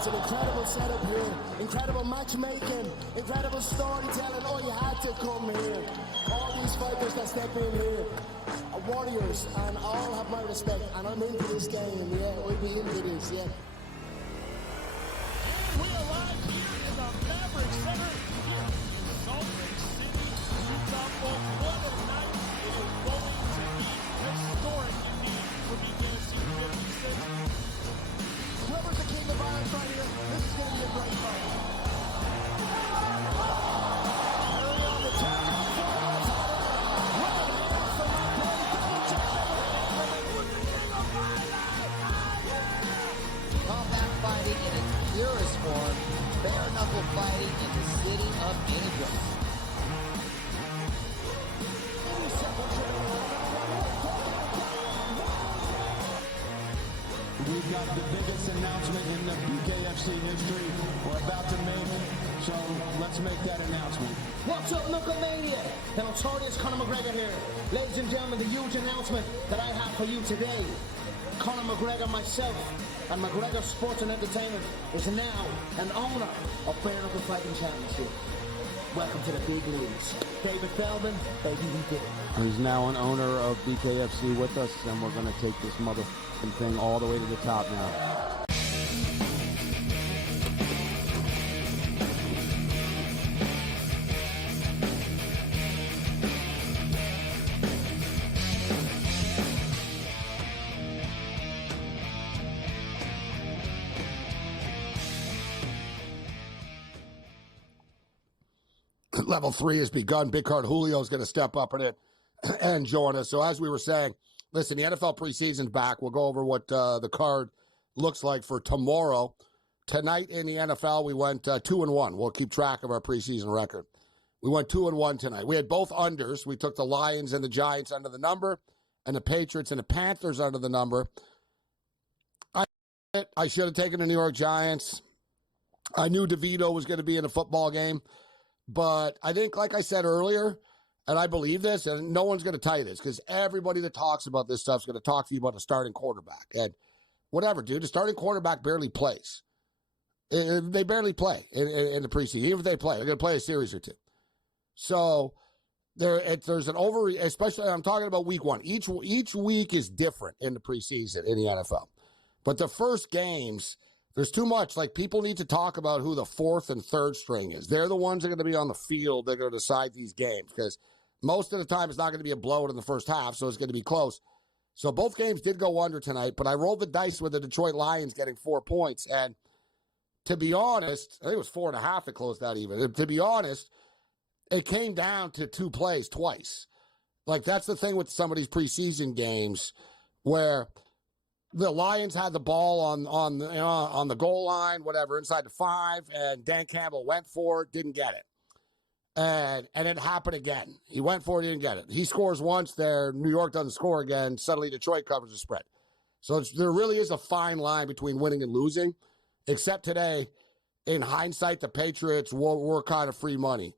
It's an incredible setup here, incredible matchmaking, incredible storytelling. Oh, you had to come here. All these fighters that step in here are warriors, and all have my respect. And I'm into this game, yeah. We'll be into this, yeah. We arrive here in the Maverick Center here in Salt Lake City, Utah. What a night it is going to be. Historic indeed for BKFC 56. Whoever's the king of violence right here, this is going to be a great fight. Early on the turn, combat fighting in its purest form, bare knuckle fighting in the city of angels. We've got the biggest announcement in the BKFC history we're about to make, so let's make that announcement. What's up, Knucklemania? The notorious Conor McGregor here. Ladies and gentlemen, the huge announcement that I have for you today. Conor McGregor, myself, and McGregor Sports and Entertainment is now an owner of Bare Knuckle Fighting Championship. Welcome to the big leagues. David Feldman, baby, he did. He's now an owner of BKFC with us, and we're going to take this motherfucking thing all the way to the top now. Level 3 has begun. Big Card Julio is going to step up in it and join us. So as we were saying, listen, the NFL preseason's back. We'll go over what the card looks like for tomorrow. Tonight in the NFL, we went 2-1. We'll keep track of our preseason record. We went 2-1 tonight. We had both unders. We took the Lions and the Giants under the number, and the Patriots and the Panthers under the number. I should have taken the New York Giants. I knew DeVito was going to be in a football game. But I think, like I said earlier, and I believe this, and no one's going to tell you this, because everybody that talks about this stuff is going to talk to you about a starting quarterback. And whatever, dude, the starting quarterback barely plays. They barely play in the preseason. Even if they play, they're going to play a series or two. So there's an especially I'm talking about week one. Each week is different in the preseason in the NFL. But the first games, there's too much. Like, people need to talk about who the fourth and third string is. They're the ones that are going to be on the field. They're going to decide these games, because most of the time it's not going to be a blowout in the first half, so it's going to be close. So both games did go under tonight, but I rolled the dice with the Detroit Lions getting 4 points. And to be honest, I think it was 4.5 that closed out even. To be honest, it came down to 2 plays twice. Like, that's the thing with some of these preseason games, where the Lions had the ball on the goal line, whatever, inside the 5, and Dan Campbell went for it, didn't get it. And it happened again. He went for it, didn't get it. He scores once there, New York doesn't score again, suddenly Detroit covers the spread. So there really is a fine line between winning and losing, except today, in hindsight, the Patriots were kind of free money.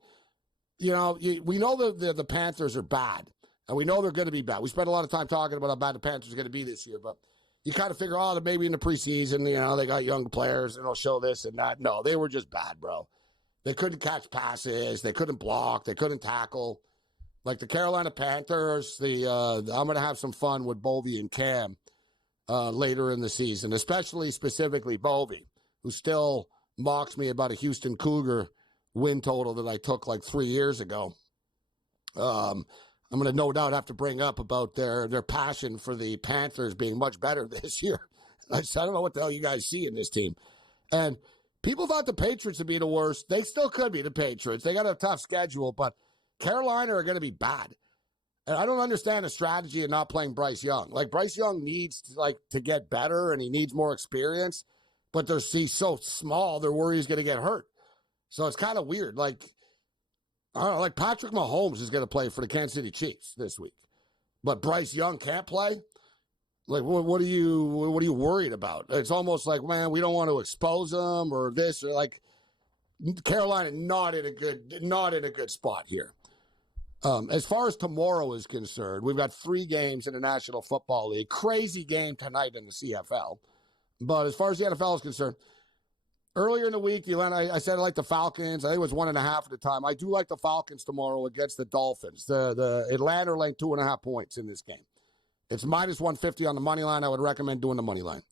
You know, we know the Panthers are bad, and we know they're going to be bad. We spent a lot of time talking about how bad the Panthers are going to be this year, but you kind of figure, oh, maybe in the preseason, you know, they got young players and they'll show this and that. No, they were just bad, bro. They couldn't catch passes. They couldn't block. They couldn't tackle. Like the Carolina Panthers, I'm going to have some fun with Bovey and Cam later in the season, specifically Bovey, who still mocks me about a Houston Cougar win total that I took like 3 years ago. I'm going to no doubt have to bring up about their passion for the Panthers being much better this year. I don't know what the hell you guys see in this team. And people thought the Patriots would be the worst. They still could be the Patriots. They got a tough schedule, but Carolina are going to be bad. And I don't understand the strategy of not playing Bryce Young. Like, Bryce Young needs to get better, and he needs more experience, but he's so small, they're worried he's going to get hurt. So it's kind of weird. Like, I don't know, like Patrick Mahomes is going to play for the Kansas City Chiefs this week, but Bryce Young can't play. Like, what are you worried about? It's almost like, man, we don't want to expose them or this, or like Carolina not in a good spot here. As far as tomorrow is concerned, we've got 3 games in the National Football League. Crazy game tonight in the CFL. But as far as the NFL is concerned, Earlier in the week, I said I like the Falcons. I think it was 1.5 at the time. I do like the Falcons tomorrow against the Dolphins. The Atlanta are laying 2.5 points in this game. It's minus 150 on the money line. I would recommend doing the money line.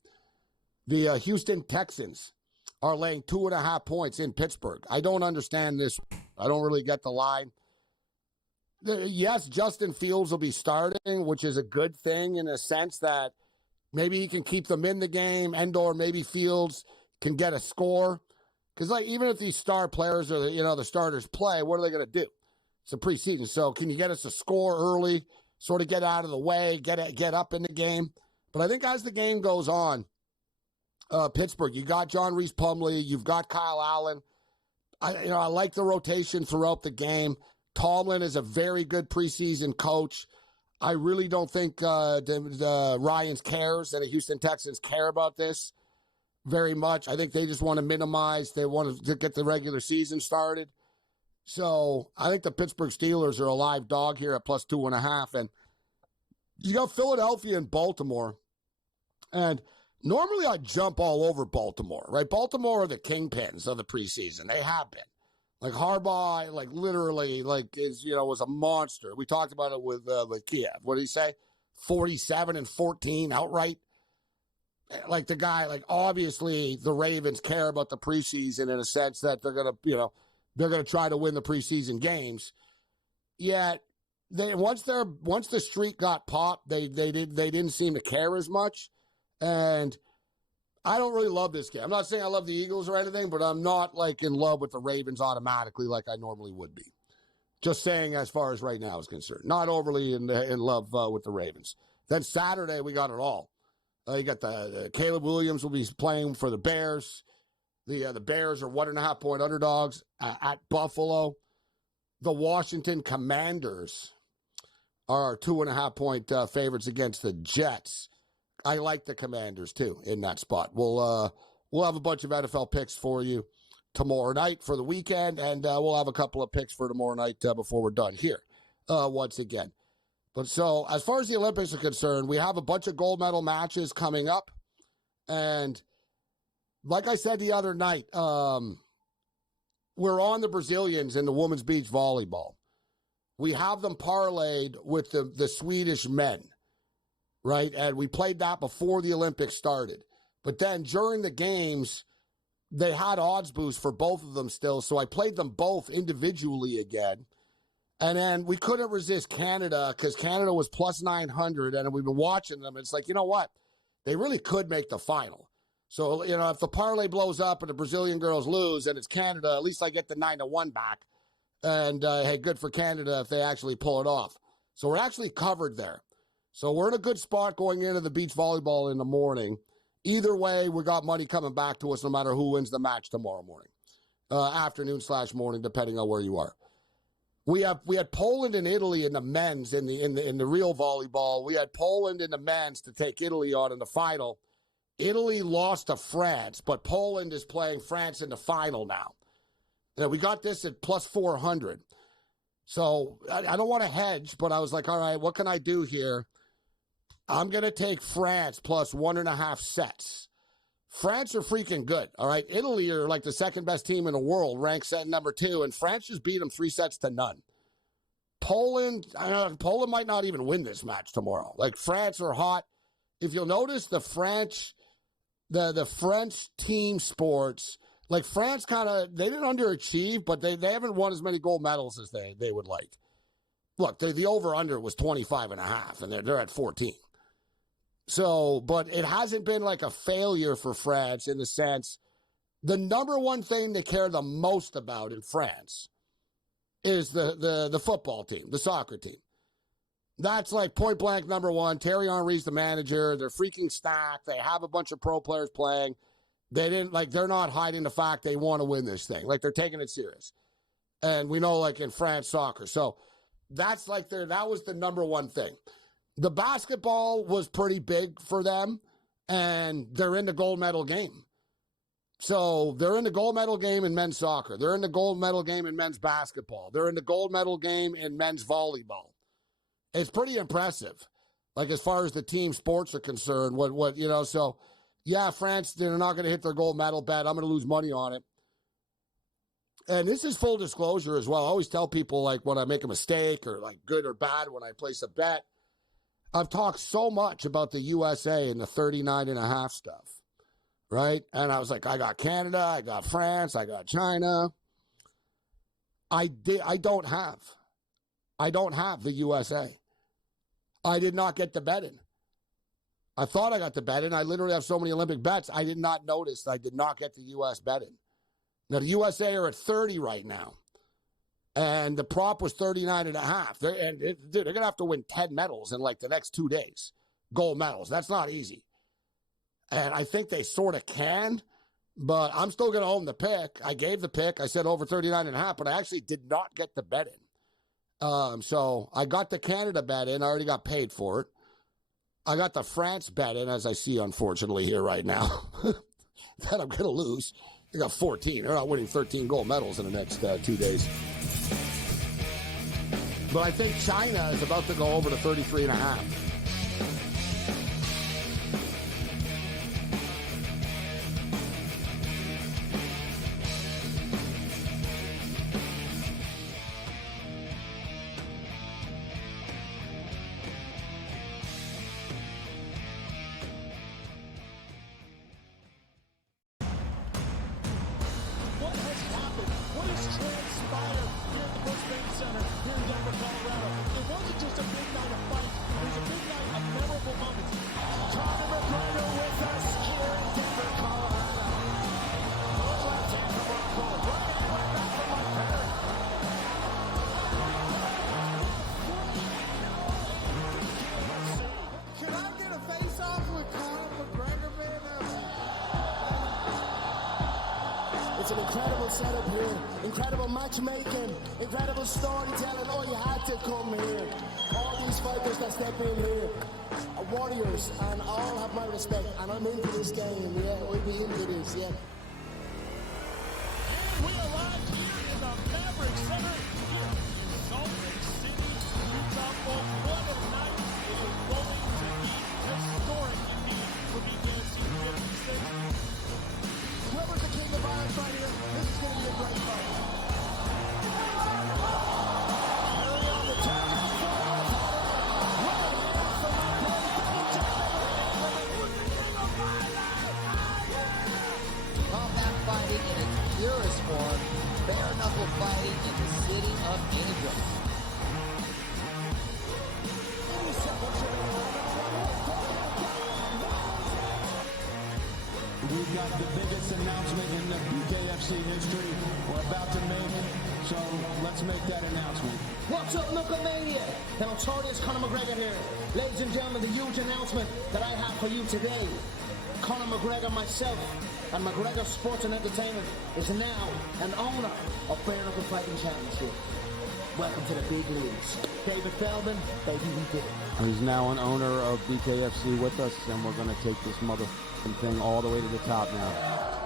The Houston Texans are laying 2.5 points in Pittsburgh. I don't understand this. I don't really get the line. Yes, Justin Fields will be starting, which is a good thing in a sense that maybe he can keep them in the game, and/or maybe Fields can get a score. Because even if these star players or the starters play, what are they going to do? It's a preseason, so can you get us a score early, sort of get out of the way, get up in the game? But I think as the game goes on, Pittsburgh, you got John Reese Plumlee, you've got Kyle Allen. I like the rotation throughout the game. Tomlin is a very good preseason coach. I really don't think the Ryans cares and the Houston Texans care about this very much. I think they just want to minimize. They want to get the regular season started. So I think the Pittsburgh Steelers are a live dog here at plus 2.5. And you got Philadelphia and Baltimore. And normally I jump all over Baltimore, right? Baltimore are the kingpins of the preseason. They have been. Like Harbaugh, literally, was a monster. We talked about it with Kiev. What did he say? 47-14 outright. Like the guy, obviously the Ravens care about the preseason in a sense that they're gonna try to win the preseason games. Yet once the streak got popped, they didn't seem to care as much. And I don't really love this game. I'm not saying I love the Eagles or anything, but I'm not in love with the Ravens automatically like I normally would be. Just saying as far as right now is concerned. Not overly in love with the Ravens. Then Saturday, we got it all. You got the Caleb Williams will be playing for the Bears. The Bears are 1.5 point underdogs at Buffalo. The Washington Commanders are 2.5 point favorites against the Jets. I like the Commanders, too, in that spot. We'll have a bunch of NFL picks for you tomorrow night for the weekend, and we'll have a couple of picks for tomorrow night before we're done here once again. But so as far as the Olympics are concerned, we have a bunch of gold medal matches coming up. And like I said the other night, we're on the Brazilians in the women's beach volleyball. We have them parlayed with the Swedish men. Right? And we played that before the Olympics started. But then during the games, they had odds boost for both of them still. So I played them both individually again. And then we couldn't resist Canada because Canada was plus 900. And we've been watching them. It's like, you know what? They really could make the final. So, if the parlay blows up and the Brazilian girls lose and it's Canada, at least I get the 9-1 back. And, hey, good for Canada if they actually pull it off. So we're actually covered there. So we're in a good spot going into the beach volleyball in the morning. Either way, we got money coming back to us no matter who wins the match tomorrow morning. Afternoon/morning, depending on where you are. We had Poland and Italy in the men's in the real volleyball. We had Poland in the men's to take Italy on in the final. Italy lost to France, but Poland is playing France in the final now. We got this at plus 400. So I don't want to hedge, but I was like, all right, what can I do here? I'm going to take France plus 1.5 sets. France are freaking good, all right? Italy are like the second best team in the world, ranked set number 2, and France just beat them 3-0. Poland might not even win this match tomorrow. France are hot. If you'll notice, the French team sports, France they didn't underachieve, but they haven't won as many gold medals as they would like. Look, the over-under was 25.5, and they're at 14. So, but it hasn't been a failure for France in the sense, the number one thing they care the most about in France is the football team, the soccer team. That's point blank number one. Thierry Henry's the manager. They're freaking stacked. They have a bunch of pro players playing. They didn't they're not hiding the fact they want to win this thing. They're taking it serious. And we know in France soccer. So that's that was the number one thing. The basketball was pretty big for them, and they're in the gold medal game. So they're in the gold medal game in men's soccer. They're in the gold medal game in men's basketball. They're in the gold medal game in men's volleyball. It's pretty impressive, as far as the team sports are concerned. So yeah, France, they're not going to hit their gold medal bet. I'm going to lose money on it. And this is full disclosure as well. I always tell people, like, when I make a mistake or, like, good or bad when I place a bet. I've talked so much about the USA and the 39.5 stuff, right? And I was like, I got Canada, I got France, I got China. I don't have the USA. I did not get the bet in. I thought I got the bet in. I literally have so many Olympic bets, I did not notice I did not get the U.S. bet in. Now, the USA are at 30 right now, and the prop was 39.5. They're going to have to win 10 medals in, like, the next 2 days, gold medals. That's not easy. And I think they sort of can, but I'm still going to own the pick. I gave the pick. I said over 39.5, but I actually did not get the bet in. So I got the Canada bet in. I already got paid for it. I got the France bet in, as I see, unfortunately, here right now, that I'm going to lose. They got 14. They're not winning 13 gold medals in the next 2 days. But I think China is about to go over to 33.5. What has happened? What has transpired here at the Brisbane Center here in Denver, Colorado? It wasn't just a big night of fights. It was a big night of memorable moments. Conor McGregor with us here in Denver, Colorado. Left hand from Rocco. Right hand right back from my parent. Can I get a face-off with Conor McGregor, man? It's an incredible setup here, incredible matchmaking, incredible storytelling. Oh, you had to come here. All these fighters that step in here are warriors, and all have my respect. And I'm into this game, yeah. We'll be into this, yeah. And we arrived here in the Maverick Center here in Salt Lake City, Utah. For what a night it is going to be historic indeed for BKFC 56. Whoever's the king of irons right here, this is going to be a great fight. Early on the target. Combat fighting in its purest form, bare knuckle fighting in the city of angels. We've got the biggest announcement in the BKFC history we're about to make, so let's make that announcement. What's up, Knucklemania? The notorious Conor McGregor here. Ladies and gentlemen, the huge announcement that I have for you today. Conor McGregor, myself, and McGregor Sports and Entertainment is now an owner of Bare Knuckle Fighting Championship. Welcome to the big leagues. David Feldman, baby, we did it. He's now an owner of BKFC with us, and we're going to take this motherfucking thing all the way to the top now.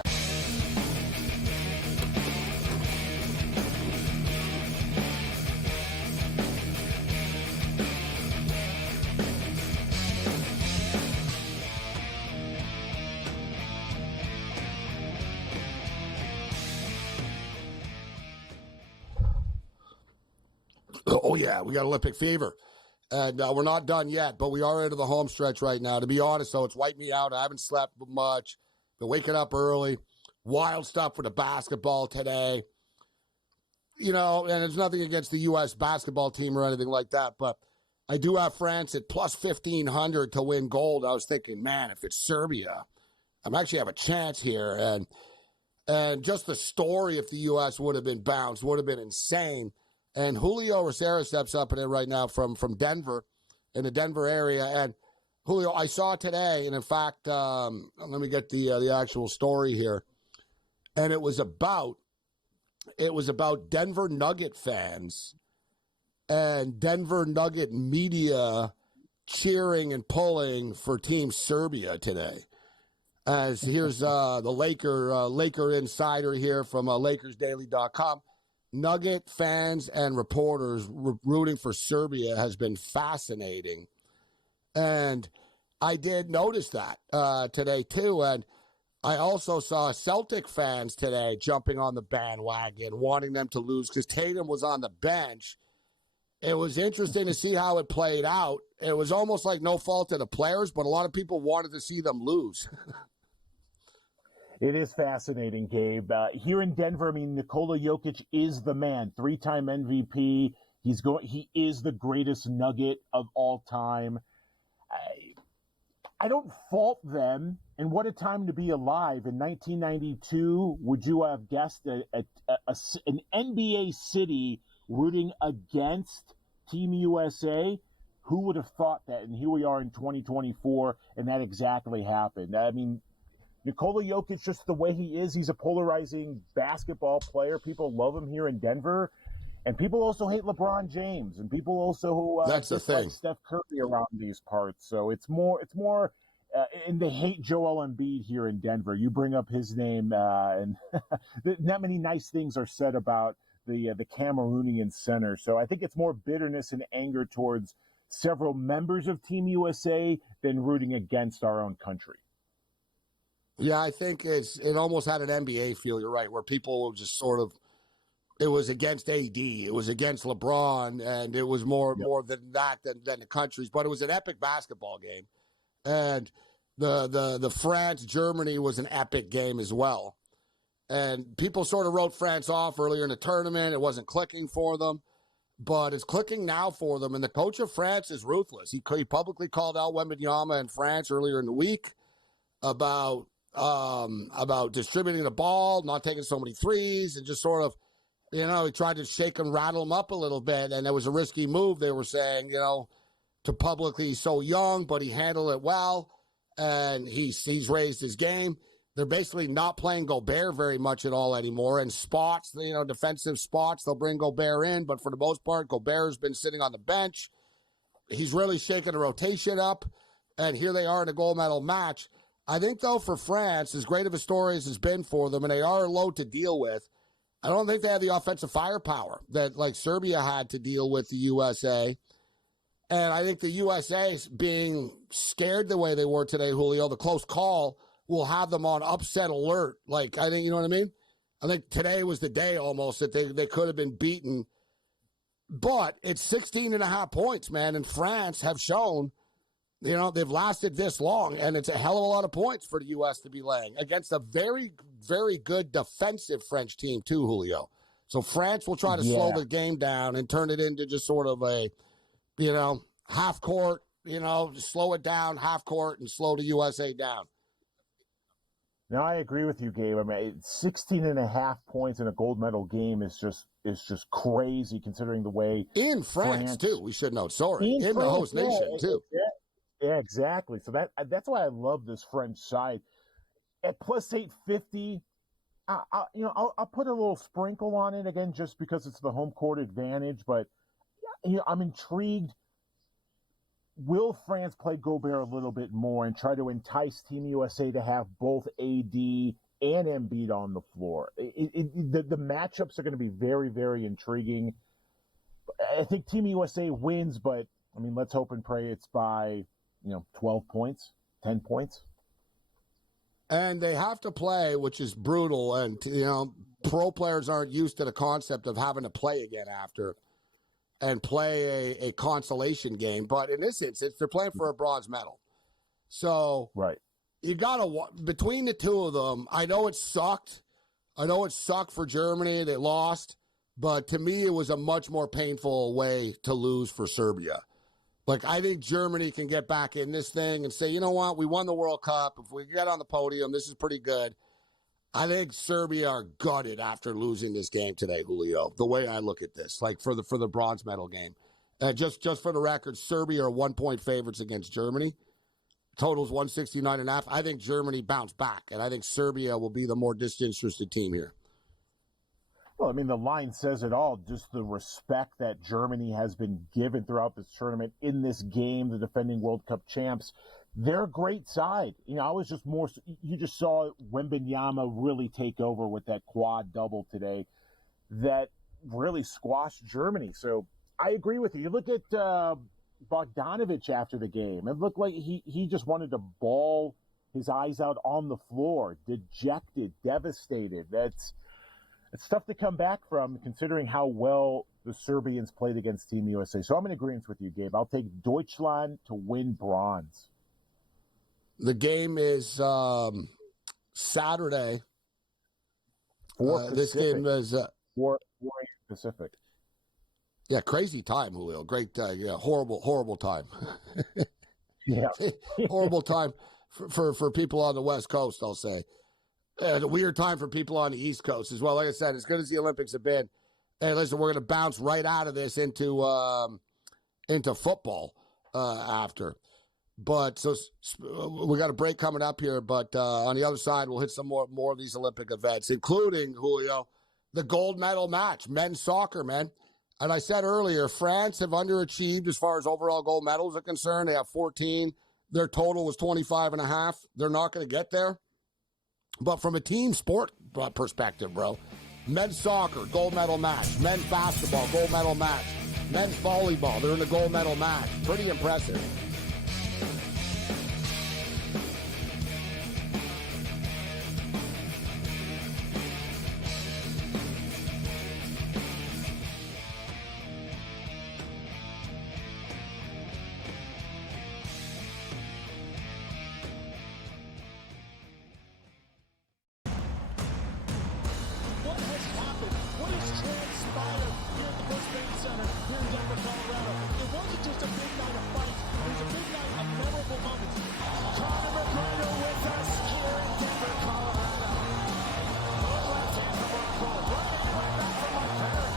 Oh, yeah, we got Olympic fever. And we're not done yet, but we are into the home stretch right now. To be honest, though, it's wiped me out. I haven't slept much. Been waking up early. Wild stuff with the basketball today. You know, and it's nothing against the U.S. basketball team or anything like that, but I do have France at plus 1,500 to win gold. I was thinking, man, if it's Serbia, I'm actually have a chance here. And just the story, if the U.S. would have been bounced, would have been insane. And Julio Rosero steps up in it right now from Denver, in the Denver area. And Julio, I saw today, and in fact, let me get the actual story here. And it was about Denver Nugget fans and Denver Nugget media cheering and pulling for Team Serbia today. As here's the Laker insider here from LakersDaily.com. Nugget fans and reporters rooting for Serbia has been fascinating. And I did notice that today too, and I also saw Celtic fans today jumping on the bandwagon, wanting them to lose because Tatum was on the bench. It was interesting to see how it played out. It was almost like no fault of the players, but a lot of people wanted to see them lose. It is fascinating, Gabe. Here in Denver, I mean, Nikola Jokic is the man, 3-time MVP. He is the greatest Nugget of all time. I don't fault them. And what a time to be alive. In 1992, would you have guessed an NBA city rooting against Team USA? Who would have thought that? And here we are in 2024, and that exactly happened. I mean, Nikola Jokic, just the way he is, he's a polarizing basketball player. People love him here in Denver. And people also hate LeBron James, and people also That's the thing. like Steph Curry around these parts. So it's more, and they hate Joel Embiid here in Denver. You bring up his name, and not many nice things are said about the Cameroonian center. So I think it's more bitterness and anger towards several members of Team USA than rooting against our own country. Yeah, I think it almost had an NBA feel. You're right, where people were just sort of. It was against AD. It was against LeBron, and it was more than that than the countries. But it was an epic basketball game, and the France Germany was an epic game as well. And people sort of wrote France off earlier in the tournament. It wasn't clicking for them, but it's clicking now for them. And the coach of France is ruthless. He publicly called out Wembanyama in France earlier in the week about distributing the ball, not taking so many threes, and just sort of. He tried to shake him, rattle him up a little bit, and it was a risky move, they were saying, to publicly, he's so young, but he handled it well, and he's raised his game. They're basically not playing Gobert very much at all anymore, and spots, defensive spots, they'll bring Gobert in, but for the most part, Gobert's been sitting on the bench. He's really shaking the rotation up, and here they are in a gold medal match. I think, though, for France, as great of a story as has been for them, and they are a load to deal with, I don't think they have the offensive firepower that like Serbia had to deal with the USA. And I think the USA being scared the way they were today, Julio, the close call will have them on upset alert. Like, I think, you know what I mean? I think today was the day almost that they could have been beaten. But it's 16.5 points, man. And France have shown, they've lasted this long. And it's a hell of a lot of points for the U.S. to be laying against a very, very good defensive French team too, Julio. So France will try to slow the game down and turn it into just sort of a, half court, slow it down, half court, and slow the USA down. No, I agree with you, Gabe. I mean, 16.5 points in a gold medal game is just crazy considering the way in France too. We should note. Sorry, in France, the host nation too. Yeah, exactly. So that's why I love this French side. At plus 850, I'll put a little sprinkle on it again just because it's the home court advantage. But I'm intrigued. Will France play Gobert a little bit more and try to entice Team USA to have both AD and Embiid on the floor? The matchups are going to be very, very intriguing. I think Team USA wins, but I mean, let's hope and pray it's by 12 points, 10 points. And they have to play, which is brutal. And, pro players aren't used to the concept of having to play again after and play a consolation game. But in this instance, they're playing for a bronze medal. So right. You got to, between the two of them, I know it sucked. I know it sucked for Germany. They lost. But to me, it was a much more painful way to lose for Serbia. Like, I think Germany can get back in this thing and say, you know what, we won the World Cup. If we get on the podium, this is pretty good. I think Serbia are gutted after losing this game today, Julio, the way I look at this, like for the bronze medal game. Just for the record, Serbia are 1-point favorites against Germany. Total's 169.5. I think Germany bounced back, and I think Serbia will be the more disinterested team here. Well, I mean, the line says it all, just the respect that Germany has been given throughout this tournament in this game, the defending World Cup champs. They're a great side. I was just you just saw Wembanyama really take over with that quad double today that really squashed Germany. So I agree with you. You look at Bogdanovich after the game. It looked like he just wanted to bawl his eyes out on the floor, dejected, devastated. It's tough to come back from, considering how well the Serbians played against Team USA. So I'm in agreement with you, Gabe. I'll take Deutschland to win bronze. The game is Saturday. This game is 4 Pacific. Yeah, crazy time, Julio. Great, horrible time. Yeah, horrible time for people on the West Coast, I'll say. A weird time for people on the East Coast as well. Like I said, as good as the Olympics have been, hey, listen, we're going to bounce right out of this into football after. But so we got a break coming up here. But on the other side, we'll hit some more of these Olympic events, including, Julio, the gold medal match, men's soccer, man. And I said earlier, France have underachieved as far as overall gold medals are concerned. They have 14. Their total was 25 and a half. They're not going to get there. But from a team sport perspective, bro, men's soccer, gold medal match. Men's basketball, gold medal match. Men's volleyball, they're in the gold medal match. Pretty impressive. What has happened? What has transpired here at the Brisbane Center here in Denver, Colorado? It wasn't just a big night of fights. It was a big night of memorable moments. Conor McGregor with us here in Denver, Colorado. Left hand from Morocco. Right hand right back from my parent.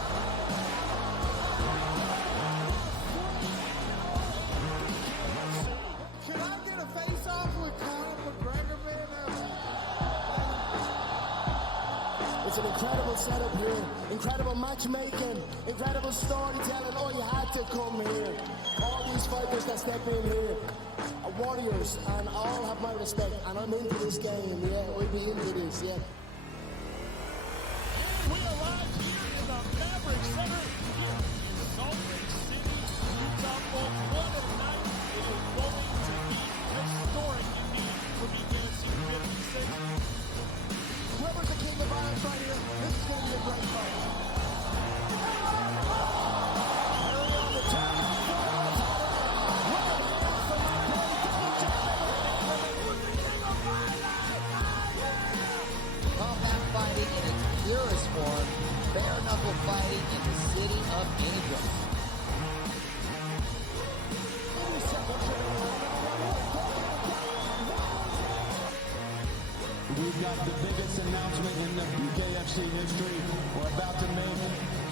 Can I get a face-off with Conor McGregor, man? It's an incredible setup here, incredible matchmaking, incredible storytelling. Oh, you had to come here. All these fighters that step in here are warriors, and all have my respect. And I'm into this game, yeah. We'll be into this, yeah. We arrived here in the Maverick Center here in Salt Lake City, Utah. For what a night it is going to be. Historic indeed for BKFC 56. Whoever's the king of irons right here, this is going to be a great fight. Combat fighting in its purest form, bare knuckle fighting in the city of angels. We've got the biggest announcement in the BKFC history we're about to make,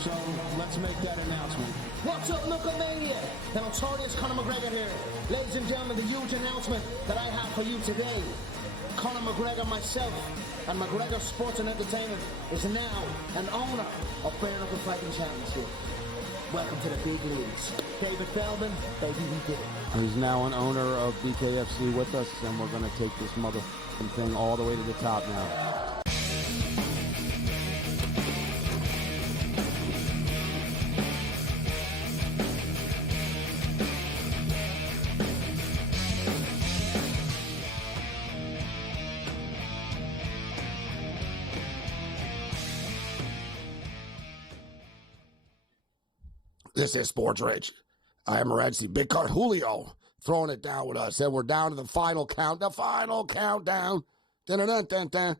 so let's make that announcement. What's up, Knucklemania? The notorious Conor McGregor here. Ladies and gentlemen, the huge announcement that I have for you today. Conor McGregor, myself, and McGregor Sports and Entertainment is now an owner of Bare Knuckle Fighting Championship. Welcome to the big leagues. David Feldman, baby, we did it. He's now an owner of BKFC with us, and we're going to take this motherfucking thing all the way to the top now. This is SportsRage. I am Morency. Big Card Julio throwing it down with us. And we're down to the final countdown. Dun-dun-dun-dun-dun.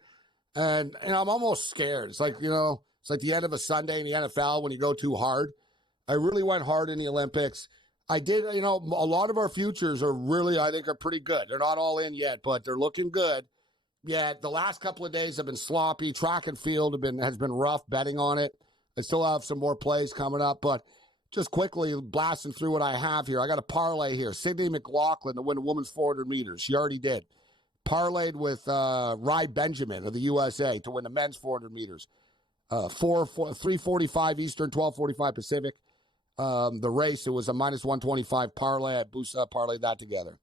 And I'm almost scared. It's like, it's like the end of a Sunday in the NFL when you go too hard. I really went hard in the Olympics. I did, a lot of our futures are really, I think, are pretty good. They're not all in yet, but they're looking good. Yet the last couple of days have been sloppy. Track and field has been rough betting on it. I still have some more plays coming up, but just quickly blasting through what I have here. I got a parlay here. Sydney McLaughlin to win a women's 400 meters. She already did. Parlayed with Rye Benjamin of the USA to win the men's 400 meters. 3:45 Eastern, 12:45 Pacific. The race, it was a minus 125 parlay. I parlayed that together.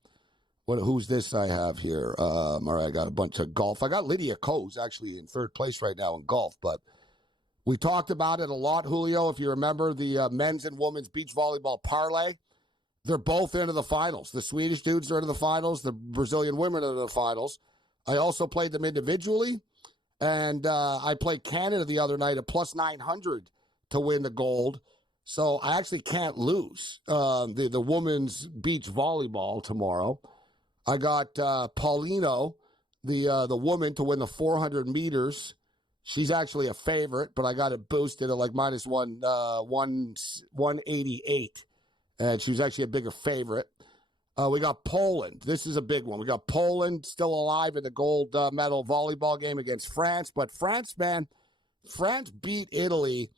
Who's this I have here? All right, I got a bunch of golf. I got Lydia Coes actually in third place right now in golf, but we talked about it a lot, Julio, if you remember the men's and women's beach volleyball parlay. they're both into the finals. The Swedish dudes are into the finals. The Brazilian women are into the finals. I also played them individually, and I played Canada the other night at plus 900 to win the gold. So I actually can't lose the women's beach volleyball tomorrow. I got Paulino, the woman, to win the 400 meters. She's actually a favorite, but I got it boosted at like minus 188. And she was actually a bigger favorite. We got Poland. This is a big one. We got Poland still alive in the gold medal volleyball game against France. But France, man, France beat Italy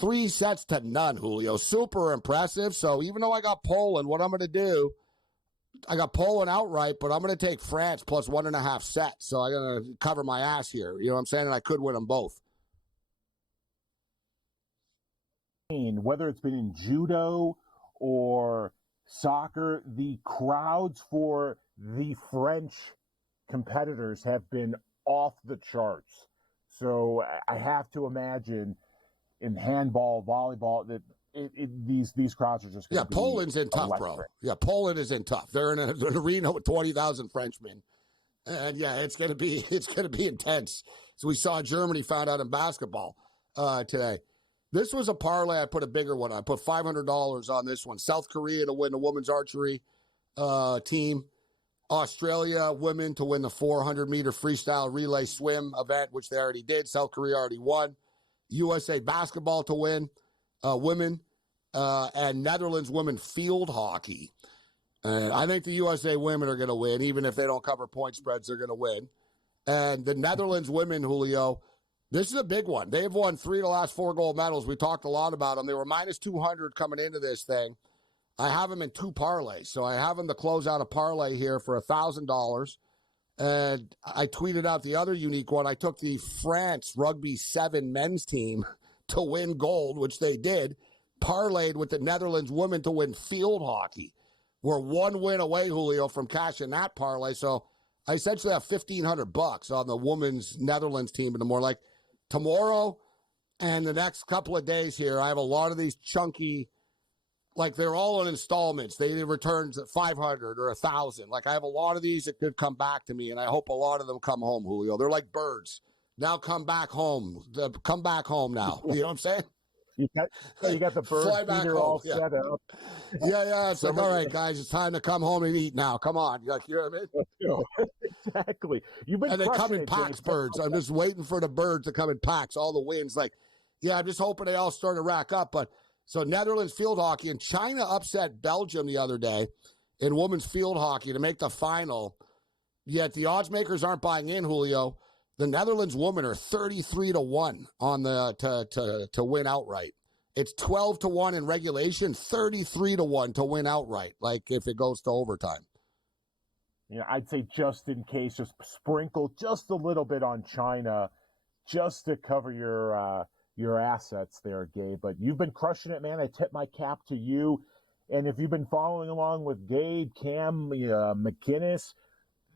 3-0, Julio. Super impressive. So even though I got Poland, what I'm going to do, I got Poland outright, but I'm going to take France plus 1.5 sets. So I'm going to cover my ass here. You know what I'm saying? And I could win them both. Whether it's been in judo or soccer, the crowds for the French competitors have been off the charts. So I have to imagine in handball, volleyball, that these crowds are just going to be Poland's in tough, electric. bro. Yeah, Poland is in tough. They're in an arena with 20,000 Frenchmen, and yeah, it's gonna be intense. So we saw Germany found out in basketball today. This was a parlay. I put a bigger one. I put $500 on this one. South Korea to win the women's archery team. Australia women to win the 400-meter freestyle relay swim event, which they already did. South Korea already won. USA basketball to win. Women, and Netherlands women field hockey. And I think the USA women are going to win. Even if they don't cover point spreads, they're going to win. And the Netherlands women, Julio, this is a big one. They've won 3 of the last 4 gold medals. We talked a lot about them. They were minus 200 coming into this thing. I have them in 2 parlays. So I have them to close out a parlay here for $1,000. And I tweeted out the other unique one. I took the France Rugby 7 men's team to win gold, which they did, parlayed with the Netherlands women to win field hockey. We're 1 win away, Julio, from cashing that parlay. So I essentially have $1,500 on the women's Netherlands team in the morning. Like tomorrow and the next couple of days here, I have a lot of these chunky, like they're all in installments. They returns at 500 or 1,000. Like I have a lot of these that could come back to me, and I hope a lot of them come home, Julio. They're like birds. Now come back home. Come back home now. You know what I'm saying? You got the bird feeder all set up. Yeah. It's like, all right, guys, it's time to come home and eat now. Come on. Like, you know what I mean? Exactly. You've been, and they come in packs, birds. I'm just waiting for the birds to come in packs, all the wins. Like, yeah, I'm just hoping they all start to rack up. But so Netherlands field hockey, and China upset Belgium the other day in women's field hockey to make the final. Yet the odds makers aren't buying in, Julio. The Netherlands women are 33-1 on the to win outright. It's 12-1 in regulation, 33-1 to win outright. Like if it goes to overtime. Yeah, I'd say just in case, just sprinkle just a little bit on China, just to cover your assets there, Gabe. But you've been crushing it, man. I tip my cap to you. And if you've been following along with Gabe, Cam, McInnes,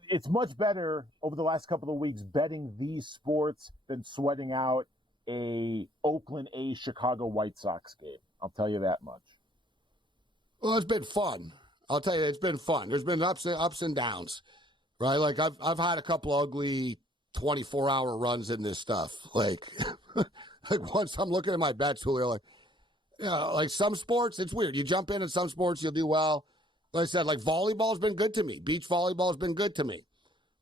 it's much better over the last couple of weeks betting these sports than sweating out a Oakland A's Chicago White Sox game. I'll tell you that much. Well, it's been fun. I'll tell you, it's been fun. There's been ups and downs, right? Like I've had a couple ugly 24-hour runs in this stuff. Like once I'm looking at my bets, Julio, like some sports, it's weird. You jump in some sports, you'll do well. Like I said, like volleyball's been good to me. Beach volleyball's been good to me.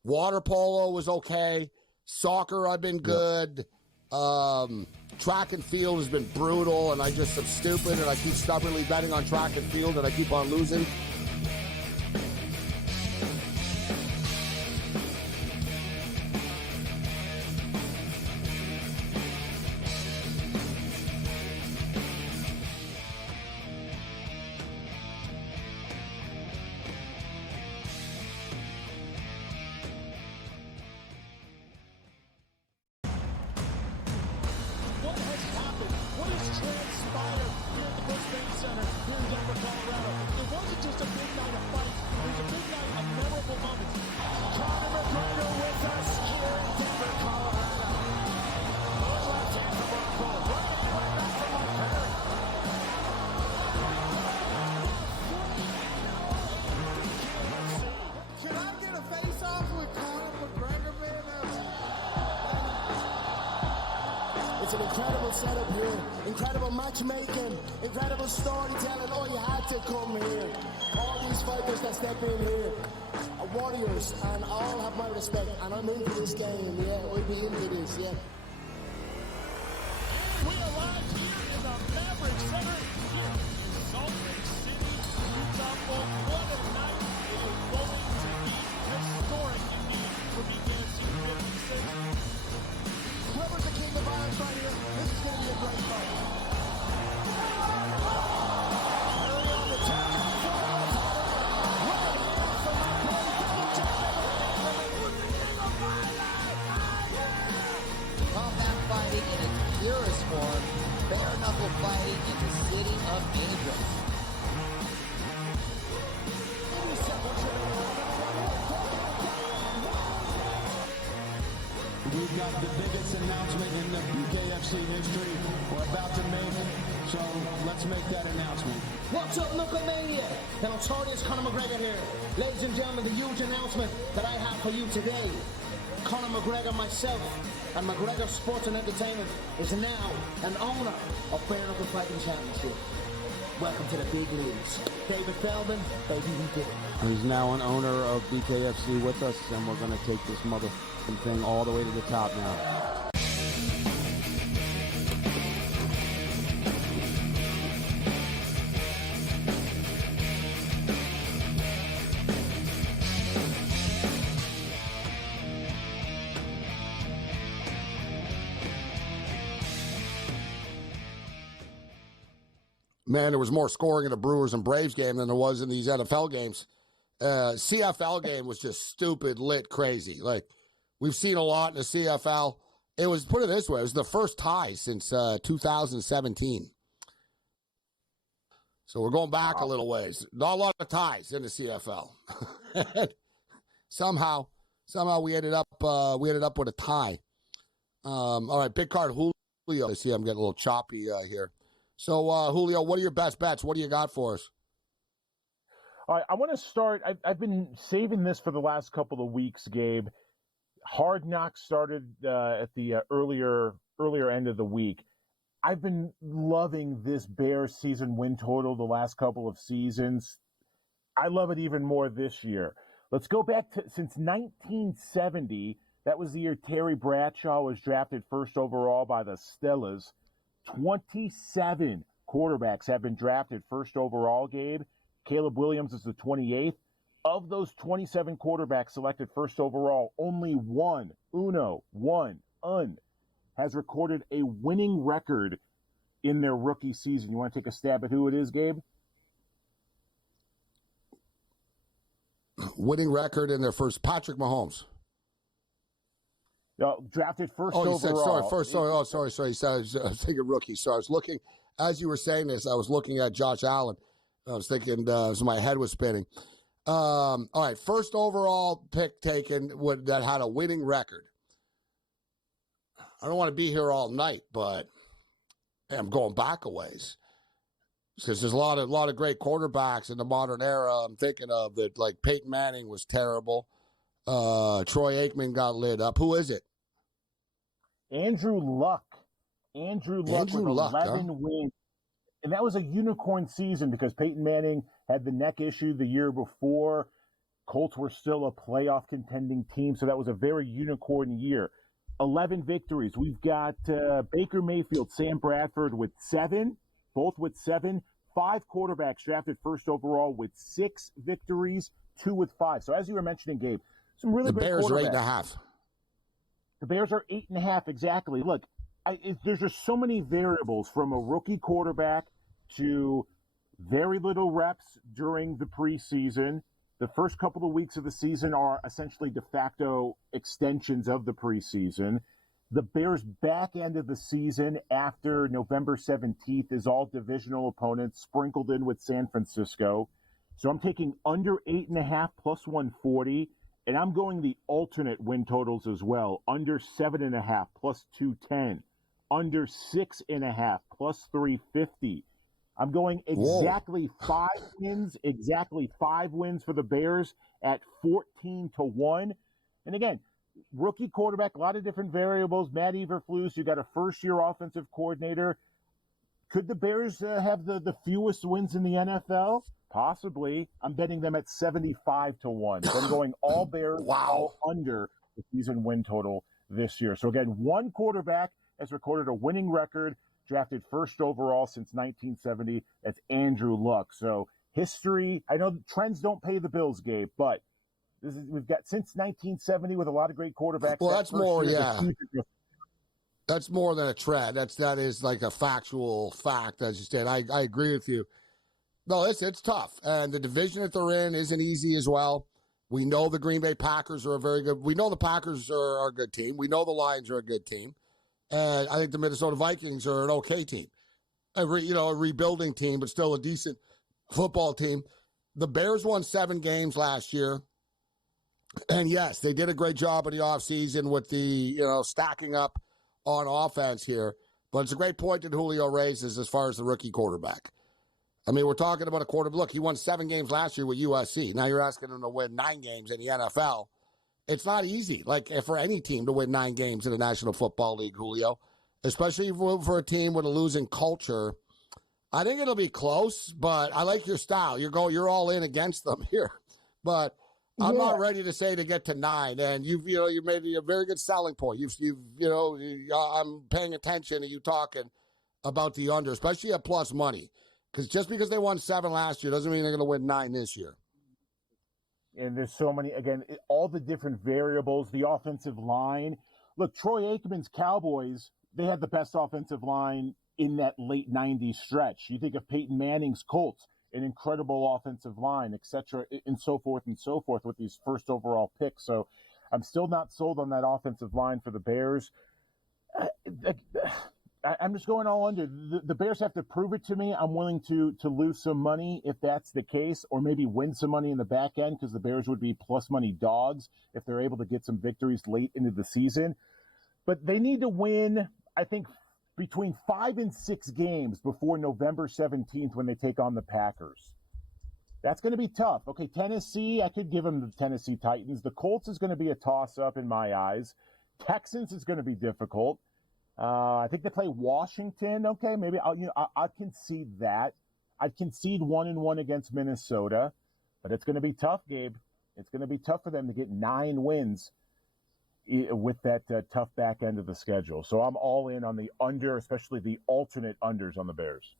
Water polo was okay. Soccer, I've been good. Track and field has been brutal, and I just am stupid, and I keep stubbornly betting on track and field, and I keep on losing. What has happened? What has transpired here at the Brisbane Center here in Denver, Colorado? It wasn't just a big night of fights. It was a big night of memorable moments. Conor McGregor with us here in Denver, Colorado. Left hand from Rockhold. Right back from my parent. It's an incredible setup here, incredible matchmaking, incredible storytelling. Oh, you had to come here. All these fighters that step in here are warriors, and all have my respect. And I'm into this game, yeah. We'll be into this, yeah. We arrived here in the Maverick Center here in Salt Lake City, Utah. Oh, what a night. It is going to be historic indeed for BKFC 56. Whoever's the king of violence right here, this is going to be a great fight. Early on the turn, Combat fighting in its purest form, bare knuckle fighting in the city of angels. We've got the biggest announcement in the BKFC history. We're about to make it, so let's make that announcement. What's up, Knucklemania? The notorious Conor McGregor here. Ladies and gentlemen, the huge announcement that I have for you today. Conor McGregor, myself, and McGregor Sports and Entertainment is now an owner of Bare Knuckle Fighting Championship. Welcome to the big leagues. David Feldman, baby, we did it. He's now an owner of BKFC with us, and we're going to take this motherfucking thing all the way to the top now. Man, there was more scoring in the Brewers and Braves game than there was in these NFL games. CFL game was just stupid, lit, crazy. Like, we've seen a lot in the CFL. It was, put it this way, it was the first tie since 2017. So we're going back a little ways. Not a lot of ties in the CFL. somehow we ended up with a tie. All right, big card Julio. I see I'm getting a little choppy here. So, Julio, what are your best bets? What do you got for us? All right, I want to start. I've been saving this for the last couple of weeks, Gabe. Hard Knocks started at the earlier end of the week. I've been loving this Bears season win total the last couple of seasons. I love it even more this year. Let's go back to since 1970. That was the year Terry Bradshaw was drafted first overall by the Steelers. 27 quarterbacks have been drafted first overall, Gabe. Caleb Williams is the 28th. Of those 27 quarterbacks selected first overall, only one, has recorded a winning record in their rookie season. You want to take a stab at who it is, Gabe? Winning record in their first, Patrick Mahomes. Drafted first overall. Sorry. I was thinking rookie. So I was looking, as you were saying this, I was looking at Josh Allen. I was thinking, so my head was spinning. All right, first overall pick taken that had a winning record. I don't want to be here all night, but I'm going back a ways. Because there's a lot of great quarterbacks in the modern era. I'm thinking of that, like Peyton Manning was terrible. Troy Aikman got lit up. Who is it? Andrew Luck. Andrew Luck with 11 wins. And that was a unicorn season because Peyton Manning had the neck issue the year before. Colts were still a playoff contending team, so that was a very unicorn year. 11 victories. We've got Baker Mayfield, Sam Bradford with 7, both with 7. 5 quarterbacks drafted first overall with 6 victories, 2 with 5. So as you were mentioning, Gabe, some really great quarterbacks. The Bears are 8.5. The Bears are 8.5, exactly. Look, there's just so many variables from a rookie quarterback to very little reps during the preseason. The first couple of weeks of the season are essentially de facto extensions of the preseason. The Bears' back end of the season after November 17th is all divisional opponents sprinkled in with San Francisco. So I'm taking under 8.5 plus 140, and I'm going the alternate win totals as well. Under 7.5 plus 210, under 6.5 plus 350. I'm going exactly 5 wins for the Bears at 14-1. And again, rookie quarterback, a lot of different variables. Matt Eberflus, you got a first-year offensive coordinator. Could the Bears have the fewest wins in the NFL? Possibly. I'm betting them at 75-1. So I'm going all Bears, all under the season win total this year. So again, one quarterback has recorded a winning record, drafted first overall since 1970. That's Andrew Luck. So history, I know trends don't pay the bills, Gabe, but we've got since 1970 with a lot of great quarterbacks. Well, that's more, yeah. That's more than a trend. That is like a factual fact, as you said. I agree with you. No, it's tough. And the division that they're in isn't easy as well. We know the Green Bay Packers are a very good. We know the Packers are a good team. We know the Lions are a good team. And I think the Minnesota Vikings are an okay team. A rebuilding team, but still a decent football team. The Bears won 7 games last year. And yes, they did a great job in the offseason with the, stacking up on offense here. But it's a great point that Julio raises as far as the rookie quarterback. I mean, we're talking about a quarterback. Look, he won 7 games last year with USC. Now you're asking him to win 9 games in the NFL. It's not easy, like for any team to win 9 games in the National Football League, Julio, especially for a team with a losing culture. I think it'll be close, but I like your style. You're all in against them here. But I'm not ready to say to get to 9. And you made a very good selling point. I'm paying attention to you talking about the under, especially at plus money. Because just because they won 7 last year doesn't mean they're going to win 9 this year. And there's so many, again, all the different variables, the offensive line. Look, Troy Aikman's Cowboys, they had the best offensive line in that late 90s stretch. You think of Peyton Manning's Colts, an incredible offensive line, et cetera, and so forth with these first overall picks. So I'm still not sold on that offensive line for the Bears. I'm just going all under. The Bears have to prove it to me. I'm willing to lose some money if that's the case, or maybe win some money in the back end because the Bears would be plus money dogs if they're able to get some victories late into the season. But they need to win, I think, between 5 and 6 games before November 17th when they take on the Packers. That's going to be tough. Okay, Tennessee, I could give them the Tennessee Titans. The Colts is going to be a toss-up in my eyes. Texans is going to be difficult. I think they play Washington. Okay, maybe I concede that. I'd concede 1-1 against Minnesota, but it's going to be tough, Gabe. It's going to be tough for them to get 9 wins with that tough back end of the schedule. So I'm all in on the under, especially the alternate unders on the Bears.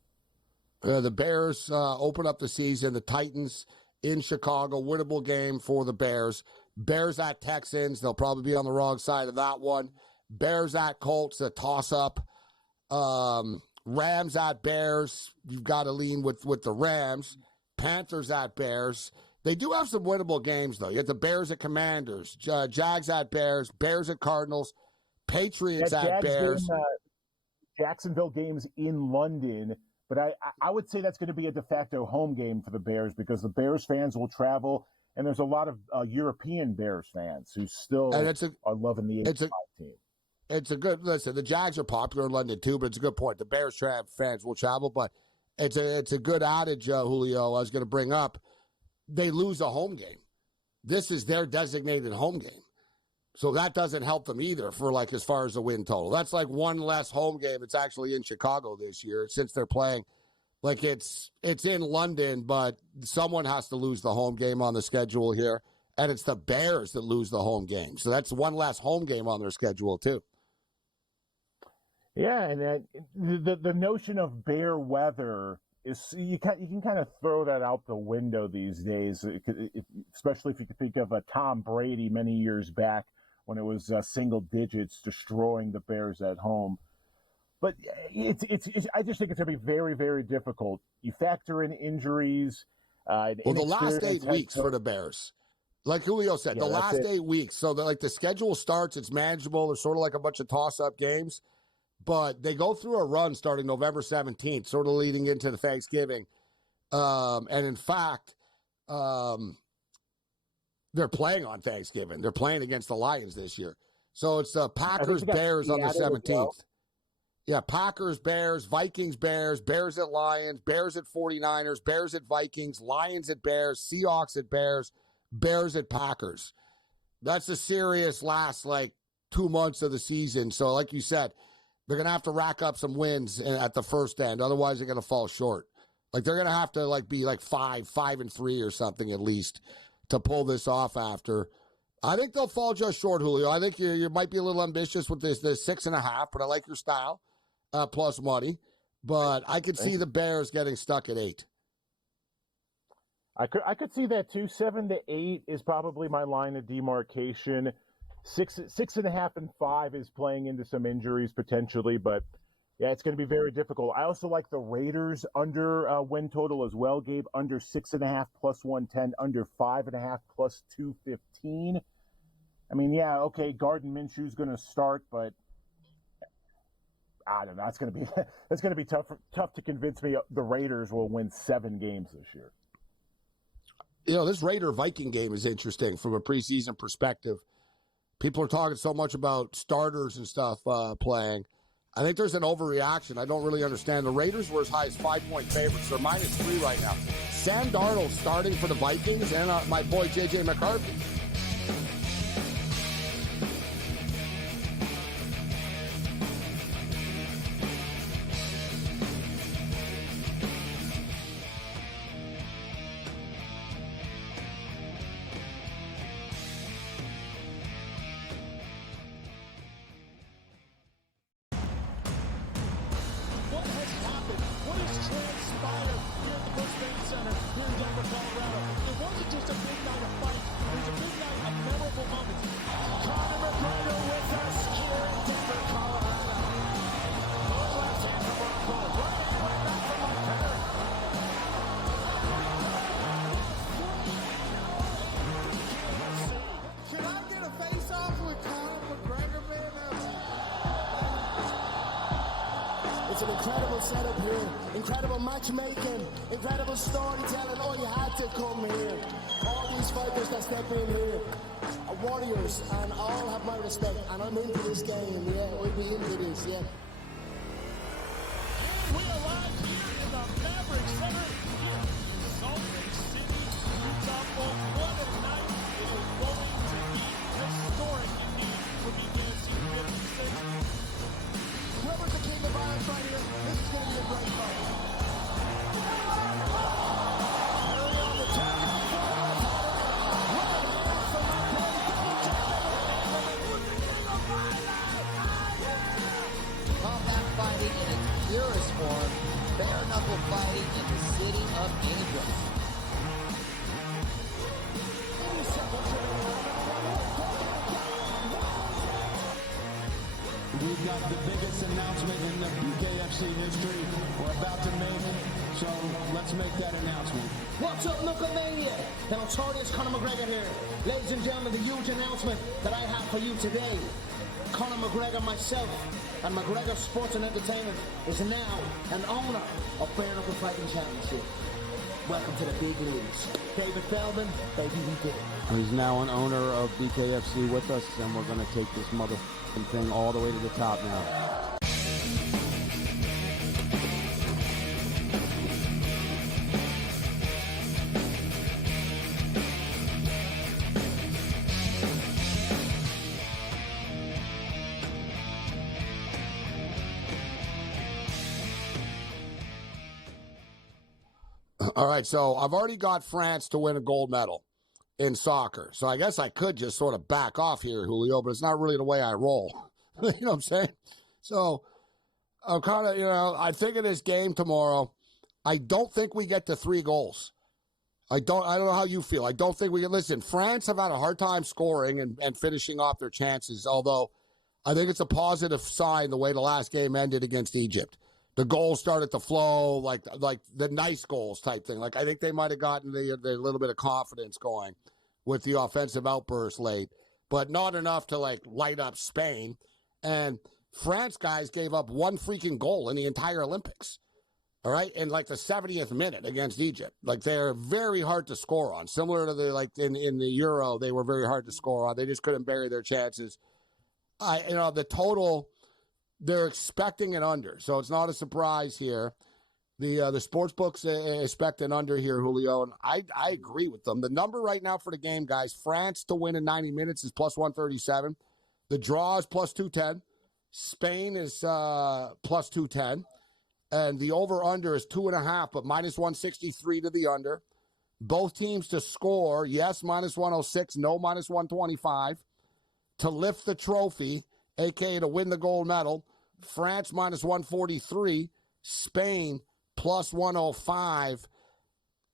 The Bears open up the season. The Titans in Chicago, winnable game for the Bears. Bears at Texans. They'll probably be on the wrong side of that one. Bears at Colts, a toss-up. Rams at Bears. You've got to lean with the Rams. Panthers at Bears. They do have some winnable games, though. You have the Bears at Commanders. Jags at Bears. Bears at Cardinals. Patriots at Bears. Jacksonville games in London. But I would say that's going to be a de facto home game for the Bears because the Bears fans will travel, and there's a lot of European Bears fans who still are loving the 85 team. It's a good listen. The Jags are popular in London too, but it's a good point. The Bears fans will travel, but it's a good adage, Julio. I was going to bring up. They lose a home game. This is their designated home game, so that doesn't help them either. For as far as the win total, that's like one less home game. It's actually in Chicago this year since they're playing. It's in London, but someone has to lose the home game on the schedule here, and it's the Bears that lose the home game. So that's one less home game on their schedule too. Yeah, and the notion of bear weather is you can kind of throw that out the window these days, especially if you could think of a Tom Brady many years back when it was single digits destroying the Bears at home. But I just think it's going to be very, very difficult. You factor in injuries. The last 8 weeks for the Bears. Like Julio said, the last 8 weeks. So the schedule starts, it's manageable. There's sort of like a bunch of toss-up games. But they go through a run starting November 17th, sort of leading into the Thanksgiving. And in fact, they're playing on Thanksgiving. They're playing against the Lions this year. So it's Packers-Bears on the 17th. Well. Yeah, Packers, Bears, Vikings, Bears, Bears at Lions, Bears at 49ers, Bears at Vikings, Lions at Bears, Seahawks at Bears, Bears at Packers. That's a serious last, 2 months of the season. So, like you said, they're going to have to rack up some wins at the first end. Otherwise, they're going to fall short. They're going to have to, be 5-3 or something at least to pull this off after. I think they'll fall just short, Julio. I think you might be a little ambitious with this 6.5, but I like your style, plus money. But I could see the Bears getting stuck at 8. I could see that too. 7 to 8 is probably my line of demarcation. 6.5 and 5 is playing into some injuries potentially, but yeah, it's going to be very difficult. I also like the Raiders under win total as well, Gabe. Under 6.5 plus 110, under 5.5 plus 215. I mean, yeah, okay, Gardner Minshew's going to start, but I don't know. It's going to be tough to convince me the Raiders will win 7 games this year. This Raider-Viking game is interesting from a preseason perspective. People are talking so much about starters and stuff playing. I think there's an overreaction. I don't really understand. The Raiders were as high as 5-point favorites. They're -3 right now. Sam Darnold starting for the Vikings and my boy J.J. McCarthy. What has happened? What has transpired here at the Brisbane Center here in Denver, Colorado? It wasn't just a big night of fights. It was a big night of memorable moments. Conor McGregor with us here in Denver, Colorado. Left hand from Rockhold. Right hand right back from Mike Perry. Can I get a face-off with Conor McGregor, man? It's an incredible setup here, incredible matchmaking, incredible storytelling. Oh, you had to come here. All these fighters that step in here are warriors, and all have my respect. And I'm into this game, yeah. We'll be into this, yeah. We arrive here in the Maverick Center here in Salt Lake City, Utah. Oh, what a night. It is going to be historic indeed for BKFC 56. Whoever's the king of violence right here, this is going to be a great fight. Combat fighting in its purest form, bare knuckle fighting in the city of angels. We've got the biggest announcement in the BKFC history we're about to make, so let's make that announcement. What's up, Knucklemania? The notorious Conor McGregor here. Ladies and gentlemen, the huge announcement that I have for you today. Conor McGregor, myself, and McGregor Sports and Entertainment is now an owner of Bare Knuckle Fighting Championship. Welcome to the big leagues. David Feldman, baby, we did it. He's now an owner of BKFC with us, and we're going to take this motherfucking thing all the way to the top now. All right, so I've already got France to win a gold medal in soccer. So I guess I could just sort of back off here, Julio, but it's not really the way I roll. You know what I'm saying? So I'm kind of, I think of this game tomorrow. I don't think we get to 3 goals. I don't know how you feel. I don't think we can. Listen, France have had a hard time scoring and finishing off their chances, although I think it's a positive sign the way the last game ended against Egypt. The goals started to flow, like the nice goals type thing. Like I think they might have gotten the little bit of confidence going with the offensive outburst late, but not enough to light up Spain. And France guys gave up 1 freaking goal in the entire Olympics. All right, in the 70th minute against Egypt. They're very hard to score on. Similar to in the Euro, they were very hard to score on. They just couldn't bury their chances. The total. They're expecting an under, so it's not a surprise here. The sports books expect an under here, Julio, and I agree with them. The number right now for the game, guys, France to win in 90 minutes is plus 137. The draw is plus 210. Spain is plus 210. And the over-under is 2.5, but minus 163 to the under. Both teams to score, yes, minus 106, no, minus 125. To lift the trophy, a.k.a. to win the gold medal, France minus 143, Spain plus 105.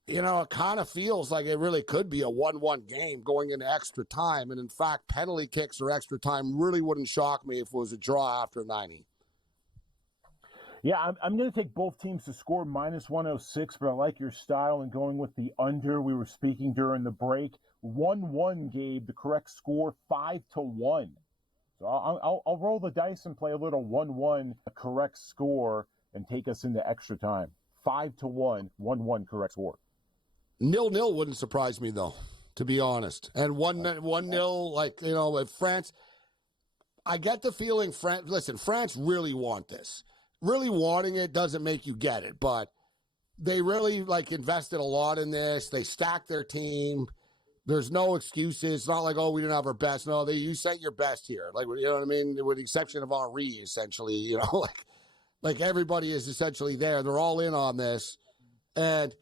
You know, it kind of feels like it really could be a 1-1 game going into extra time. And in fact, penalty kicks or extra time really wouldn't shock me if it was a draw after 90. Yeah, I'm going to take both teams to score minus 106, but I like your style and going with the under. We were speaking during the break. 1-1, Gabe, the correct score, 5-1. So I'll roll the dice and play a little 1-1 correct score and take us into extra time. 5-1, 1-1 correct score. 0-0 wouldn't surprise me, though, to be honest. And 1-0, like, you know, if France, I get the feeling France really want this. Really wanting it doesn't make you get it, but they really, like, invested a lot in this. They stacked their team. There's no excuses. It's not like, oh, we didn't have our best. No, you sent your best here. Like, you know what I mean? With the exception of Henri, essentially, you know, like everybody is essentially there. They're all in on this. And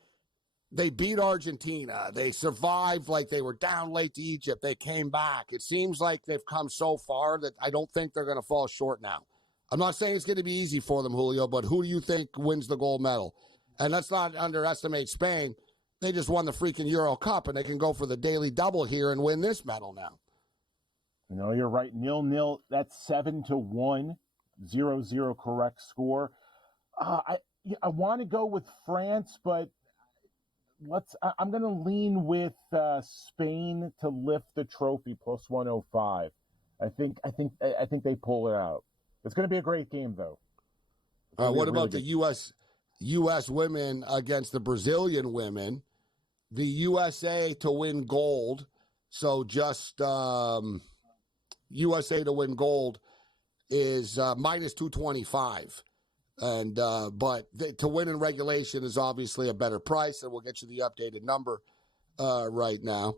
they beat Argentina. They survived like they were down late to Egypt. They came back. It seems like they've come so far that I don't think they're going to fall short now. I'm not saying it's going to be easy for them, Julio, but who do you think wins the gold medal? And let's not underestimate Spain. They just won the freaking Euro Cup, and they can go for the daily double here and win this medal now. No, you're right. 0-0. That's 7-1. 0-0 correct score. I want to go with France, but I'm going to lean with Spain to lift the trophy plus 105. I think they pull it out. It's going to be a great game, though. What about the U.S. women against the Brazilian women? The USA to win gold. So just USA to win gold is minus 225. And but to win in regulation is obviously a better price, and we'll get you the updated number right now.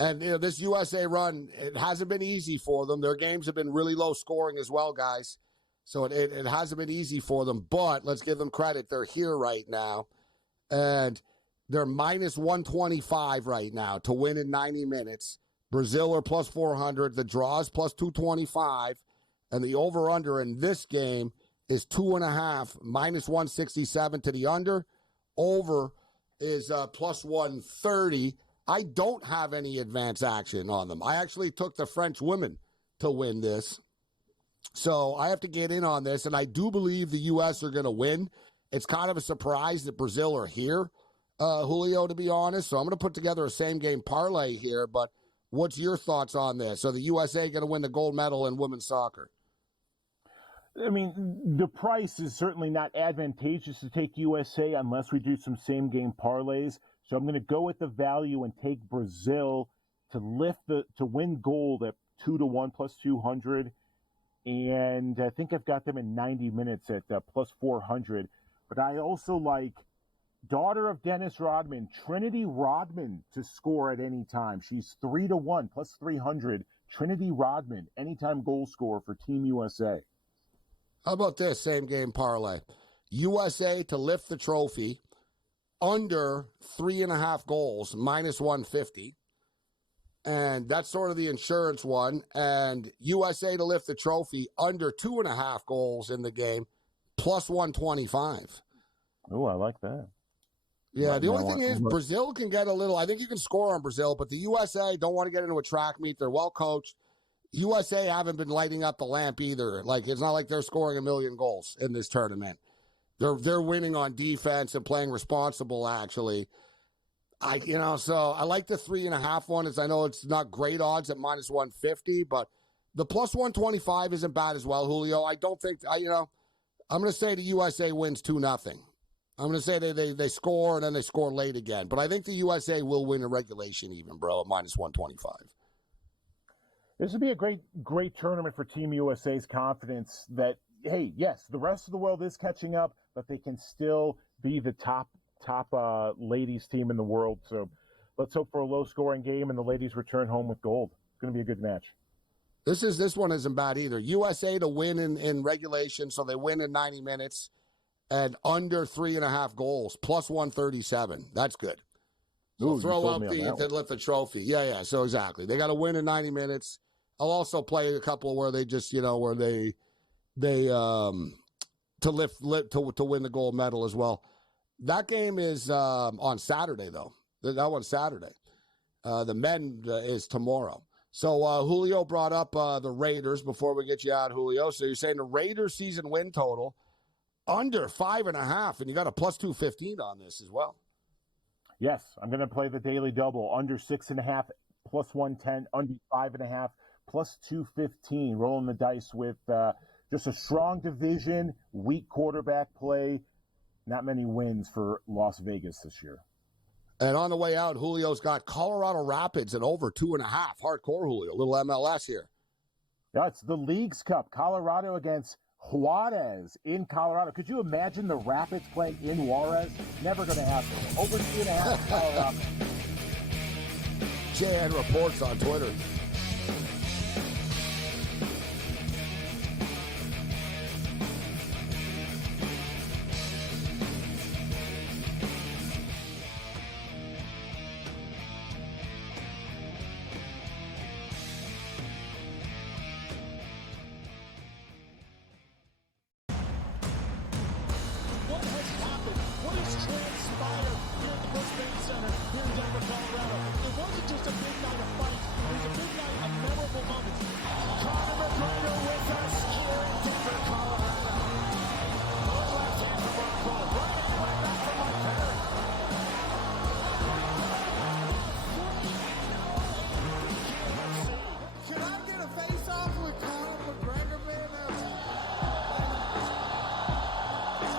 And you know, this USA run, it hasn't been easy for them. Their games have been really low scoring as well, guys. So it hasn't been easy for them, but let's give them credit. They're here right now, and they're minus 125 right now to win in 90 minutes. Brazil are plus 400. The draw is plus 225, and the over-under in this game is 2.5, minus 167 to the under. Over is plus 130. I don't have any advance action on them. I actually took the French women to win this. So I have to get in on this, and I do believe the U.S. are going to win. It's kind of a surprise that Brazil are here, Julio, to be honest. So I'm going to put together a same-game parlay here, but what's your thoughts on this? So the USA going to win the gold medal in women's soccer? I mean, the price is certainly not advantageous to take USA unless we do some same-game parlays. So I'm going to go with the value and take Brazil to win gold at 2-1 plus 200. And I think I've got them in 90 minutes at plus 400. But I also like daughter of Dennis Rodman, Trinity Rodman, to score at any time. She's 3-1 plus 300. Trinity Rodman, anytime goal scorer for Team USA. How about this same game parlay? USA to lift the trophy under 3.5 goals, minus 150. And that's sort of the insurance one. And USA to lift the trophy under 2.5 goals in the game, plus 125. Oh, I like that. Yeah, the only thing is Brazil can get a little, I think you can score on Brazil, but the USA don't want to get into a track meet. They're well coached. USA haven't been lighting up the lamp either. Like, it's not like they're scoring 1 million goals in this tournament. They're winning on defense and playing responsible, actually. So I like the 3.5 one. As I know it's not great odds at minus 150, but the plus 125 isn't bad as well, Julio. I don't think, I'm going to say the USA wins 2-0. I'm going to say they score and then they score late again. But I think the USA will win in regulation even, bro, at minus 125. This would be a great tournament for Team USA's confidence that, hey, yes, the rest of the world is catching up, but they can still be the top ladies team in the world. So let's hope for a low-scoring game and the ladies return home with gold. It's going to be a good match. This one isn't bad either. USA to win in regulation, so they win in 90 minutes, and under 3.5 goals, plus 137. That's good. So Ooh, throw out to lift the trophy. Yeah. So exactly, they got to win in 90 minutes. I'll also play a couple where they just where they to win the gold medal as well. That game is on Saturday though. That one's Saturday. The men is tomorrow. So Julio brought up the Raiders before we get you out, Julio. So you're saying the Raiders season win total under 5.5, and you got a plus 215 on this as well. Yes, I'm going to play the daily double under 6.5, plus 110, under 5.5, plus 215. Rolling the dice with just a strong division, weak quarterback play. Not many wins for Las Vegas this year. And on the way out, Julio's got Colorado Rapids at over 2.5. Hardcore Julio, little MLS here. Yeah, it's the Leagues Cup. Colorado against Juarez in Colorado. Could you imagine the Rapids playing in Juarez? Never going to happen. Over 2.5 Colorado. JN reports on Twitter.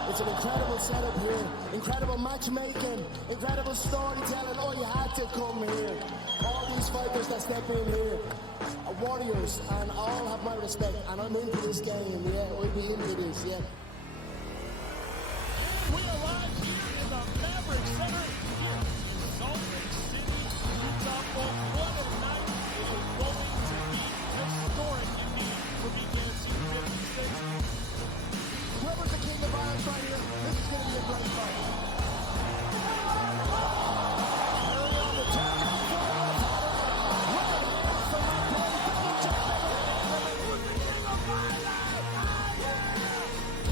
It's an incredible setup here, incredible matchmaking, incredible storytelling. Oh, you had to come here. All these fighters that step in here are warriors, and all have my respect. And I'm into this game, yeah. We'll be into this, yeah. We arrive here in the Maverick Center here in Salt Lake City, Utah. For what a night it is going to be. Historic indeed for BKFC 56. Whoever's the king of violence right here, this is going to be a great fight.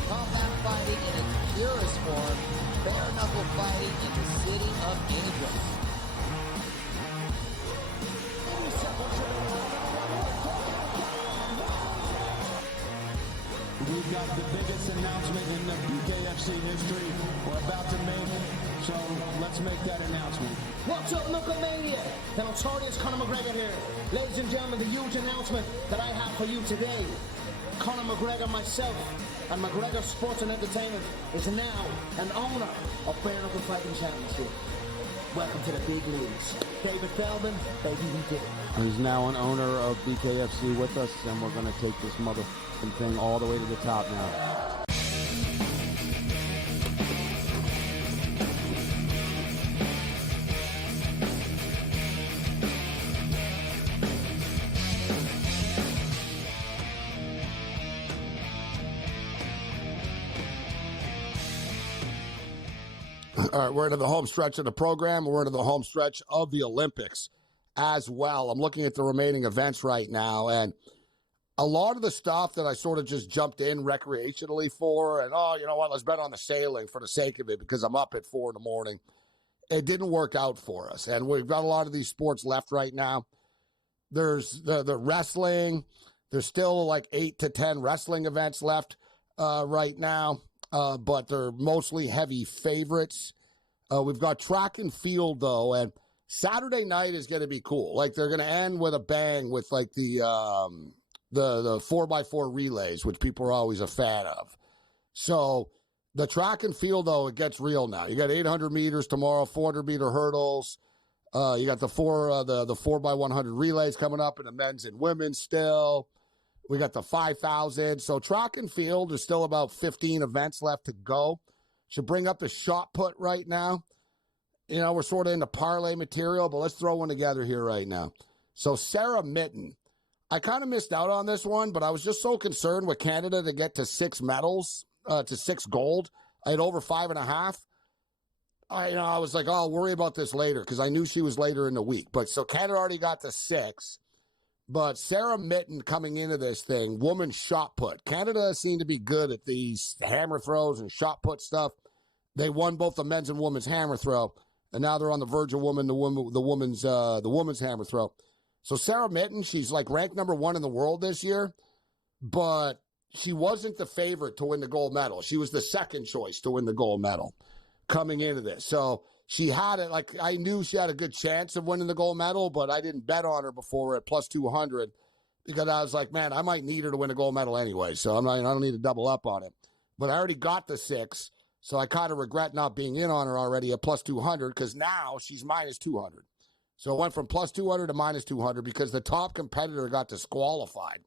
Combat fighting in its purest form, bare knuckle fighting in the city of Angels. We've got the biggest announcement in the BKFC history we're about to make, so let's make that announcement. What's up, Knucklemania? The notorious Conor McGregor here. Ladies and gentlemen, the huge announcement that I have for you today. Conor McGregor, myself, and McGregor Sports and Entertainment is now an owner of Bare Knuckle Fighting Championship. Welcome to the big leagues. David Feldman, baby, we did it. He's now an owner of BKFC with us, and we're going to take this motherfucking thing all the way to the top now. All right, we're into the home stretch of the program. We're into the home stretch of the Olympics as well. I'm looking at the remaining events right now, and a lot of the stuff that I sort of just jumped in recreationally for, and, oh, you know what, let's bet on the sailing for the sake of it because I'm up at 4 in the morning. It didn't work out for us, and we've got a lot of these sports left right now. There's the wrestling. There's still like 8 to 10 wrestling events left right now, but they're mostly heavy favorites. We've got track and field, though, and Saturday night is going to be cool. Like, they're going to end with a bang with, like, the 4x4 relays, which people are always a fan of. So the track and field, though, it gets real now. You got 800 meters tomorrow, 400-meter hurdles. You got the 4x100 relays coming up in the men's and women's still. We got the 5,000. So track and field, there's still about 15 events left to go. should bring up the shot put right now. You know, we're sort of into parlay material, but let's throw one together here right now. So Sarah Mitten, I kind of missed out on this one, but I was just so concerned with Canada to get to 6 medals, to 6 gold. I had over 5.5. I was like, oh, I'll worry about this later because I knew she was later in the week. But so Canada already got to 6. But Sarah Mitten coming into this thing, woman shot put. Canada seemed to be good at these hammer throws and shot put stuff. They won both the men's and women's hammer throw, and now they're on the verge of the women's hammer throw. So Sarah Mitten, she's like ranked number 1 in the world this year, but she wasn't the favorite to win the gold medal. She was the second choice to win the gold medal coming into this. So she had it, like, I knew she had a good chance of winning the gold medal, but I didn't bet on her before at plus 200 because I was like, man, I might need her to win a gold medal anyway, so I don't need to double up on it. But I already got the 6, so I kind of regret not being in on her already at plus 200 because now she's minus 200. So it went from plus 200 to minus 200 because the top competitor got disqualified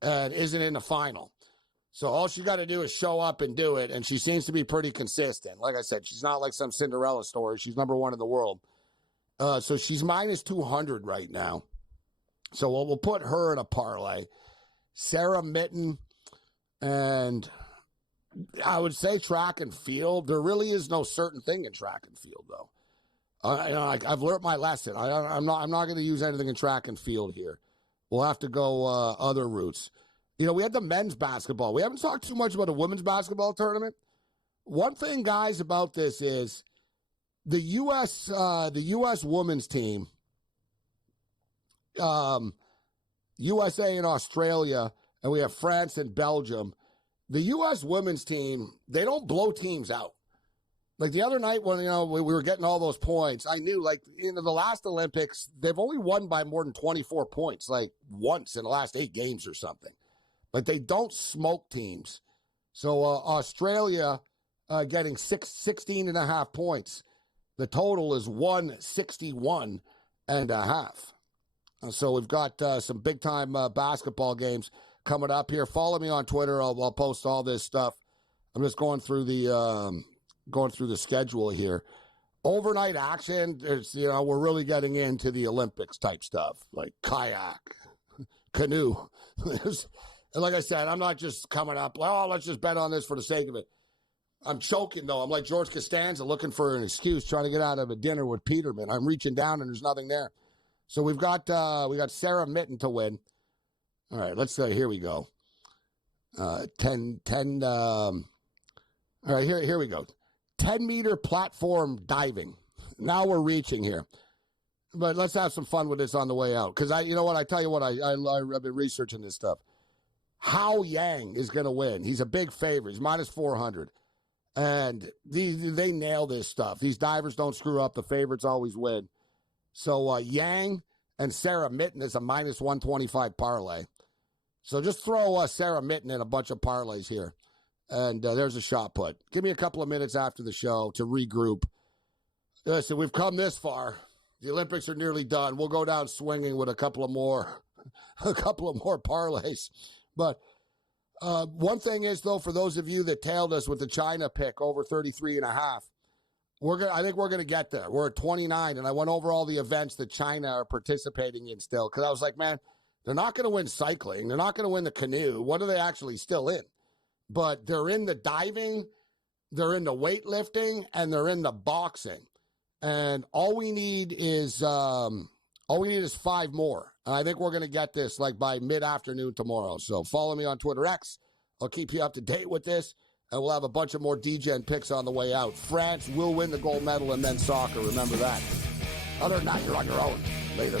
and isn't in the final. So all she got to do is show up and do it, and she seems to be pretty consistent. Like I said, she's not like some Cinderella story. She's number 1 in the world. So she's minus 200 right now. So we'll put her in a parlay. Sarah Mitten, and I would say track and field. There really is no certain thing in track and field, though. I've learned my lesson. I'm not going to use anything in track and field here. We'll have to go other routes. You know, we had the men's basketball. We haven't talked too much about a women's basketball tournament. One thing, guys, about this is the U.S. women's team, USA and Australia, and we have France and Belgium. The U.S. women's team, they don't blow teams out. Like the other night when, we were getting all those points, I knew, the last Olympics, they've only won by more than 24 points, like once in the last 8 games or something. But they don't smoke teams. So Australia getting 16.5 points. The total is 161.5. So we've got some big-time basketball games coming up here. Follow me on Twitter. I'll post all this stuff. I'm just going through the schedule here. Overnight action, we're really getting into the Olympics type stuff, like kayak, canoe. And like I said, I'm not just coming up, let's just bet on this for the sake of it. I'm choking, though. I'm like George Costanza looking for an excuse, trying to get out of a dinner with Peterman. I'm reaching down, and there's nothing there. So we got Sarah Mitten to win. All right, let's here we go. 10. All right, here we go. 10-meter platform diving. Now we're reaching here. But let's have some fun with this on the way out. Because I tell you what, I've been researching this stuff. Hao Yang is going to win. He's a big favorite. He's minus 400. And they nail this stuff. These divers don't screw up. The favorites always win. So Yang and Sarah Mitten is a minus 125 parlay. So just throw Sarah Mitten in a bunch of parlays here. And there's a shot put. Give me a couple of minutes after the show to regroup. Listen, we've come this far. The Olympics are nearly done. We'll go down swinging with a couple of more parlays. But one thing is, though, for those of you that tailed us with the China pick over 33.5, I think we're going to get there. We're at 29, and I went over all the events that China are participating in still, because I was like, man, they're not going to win cycling. They're not going to win the canoe. What are they actually still in? But they're in the diving, they're in the weightlifting, and they're in the boxing. And all we need is 5 more. And I think we're going to get this by mid-afternoon tomorrow. So follow me on Twitter X. I'll keep you up to date with this. And we'll have a bunch of more DGen picks on the way out. France will win the gold medal in men's soccer. Remember that. Other than that, you're on your own. Later.